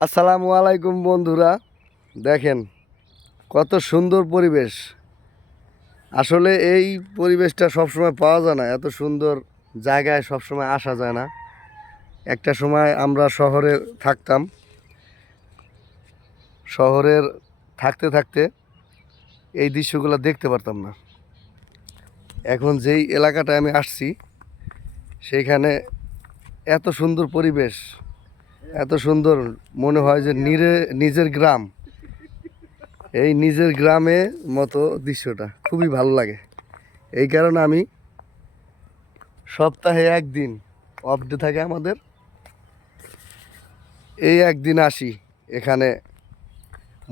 আসসালামু আলাইকুম বন্ধুরা, দেখেন কত সুন্দর পরিবেশ। আসলে এই পরিবেশটা সবসময় পাওয়া যায় না, এত সুন্দর জায়গায় সবসময় আসা যায় না। একটা সময় আমরা শহরে থাকতাম, শহরের থাকতে থাকতে এই দৃশ্যগুলো দেখতে পারতাম না। এখন যেই এলাকাটায় আমি আসছি সেইখানে এত সুন্দর পরিবেশ, এত সুন্দর মনে হয় যে নিজের গ্রাম, এই নিজের গ্রামে মতো দৃশ্যটা খুবই ভালো লাগে। এই কারণে আমি সপ্তাহে একদিন অফ ডে থাকে আমাদের, এই একদিন আসি এখানে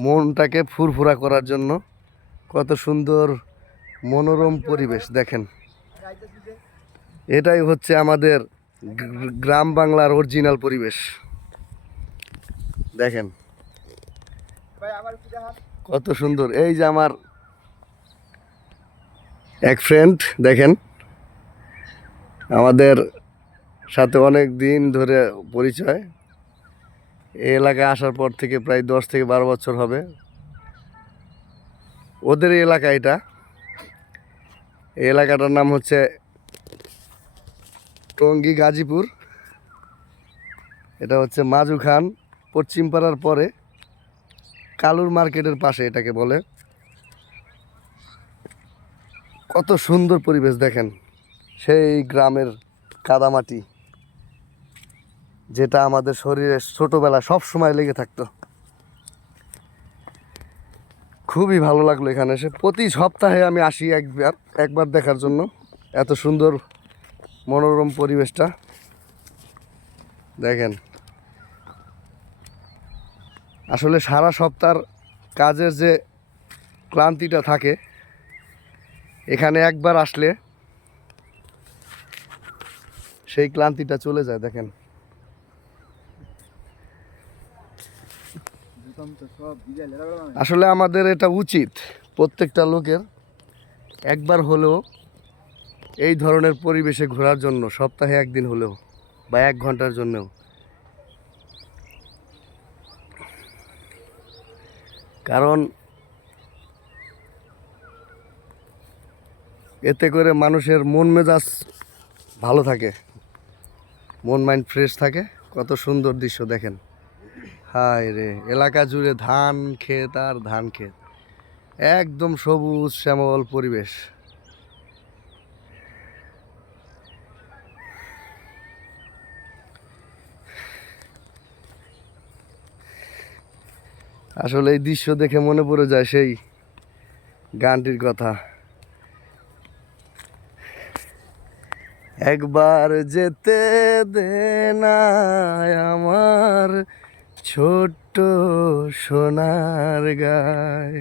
মনটাকে ফুরফুরা করার জন্য। কত সুন্দর মনোরম পরিবেশ দেখেন। এটাই হচ্ছে আমাদের গ্রাম বাংলার অরিজিনাল পরিবেশ। দেখেন কত সুন্দর। এই যে আমার এক ফ্রেন্ড, দেখেন আমাদের সাথে অনেক দিন ধরে পরিচয়। এই এলাকায় আসার পর থেকে প্রায় 10 থেকে 12 বছর হবে। ওদের এই এলাকা, এই এলাকাটার নাম হচ্ছে টঙ্গী গাজীপুর। এটা হচ্ছে মাজু খান পশ্চিম পাড়ার পরে কালুর মার্কেটের পাশে এটাকে বলে। কত সুন্দর পরিবেশ দেখেন, সেই গ্রামের কাদামাটি যেটা আমাদের শরীরে ছোটোবেলায় সব সময় লেগে থাকতো। খুবই ভালো লাগলো এখানে এসে। প্রতি সপ্তাহে আমি আসি একবার দেখার জন্য এত সুন্দর মনোরম পরিবেশটা। দেখেন আসলে সারা সপ্তাহের কাজের যে ক্লান্তিটা থাকে, এখানে একবার আসলে সেই ক্লান্তিটা চলে যায়। দেখেন আসলে আমাদের এটা উচিত, প্রত্যেকটা লোকের একবার হলেও এই ধরনের পরিবেশে ঘোরার জন্য, সপ্তাহে একদিন হলেও বা 1 ঘন্টার জন্যও। কারণ এতে করে মানুষের মন মেজাজ ভালো থাকে, মন মাইন্ড ফ্রেশ থাকে। কত সুন্দর দৃশ্য দেখেন। হায় রে, এলাকা জুড়ে ধান ক্ষেত আর ধান ক্ষেত, একদম সবুজ শ্যামল পরিবেশ। আসলে এই দৃশ্য দেখে মনে পড়ে যায় সেই গানটির কথা, একবার যেতে দে না আমার ছোট্ট সোনার গায়।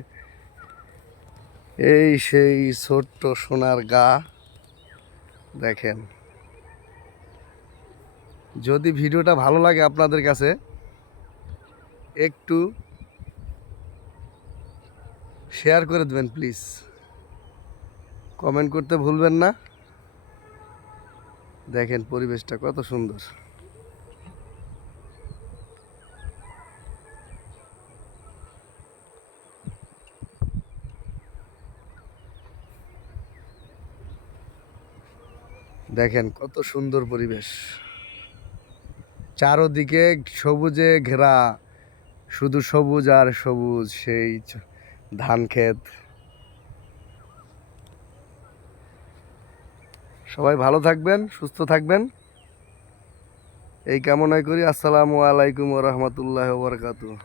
এই সেই ছোট্ট সোনার গা। দেখেন, যদি ভিডিওটা ভালো লাগে আপনাদের কাছে, একটু শেয়ার করে দেবেন প্লিজ, কমেন্ট করতে ভুলবেন না। দেখেন পরিবেশটা কত সুন্দর। দেখেন কত সুন্দর পরিবেশ, চারদিকে সবুজে ঘেরা, শুধু সবুজ আর সবুজ, সেই ধান ক্ষেত। সবাই ভালো থাকবেন, সুস্থ থাকবেন, এই কামনাই করি। আসসালামু আলাইকুম ওয়া রাহমাতুল্লাহি ওয়া বারাকাতুহু।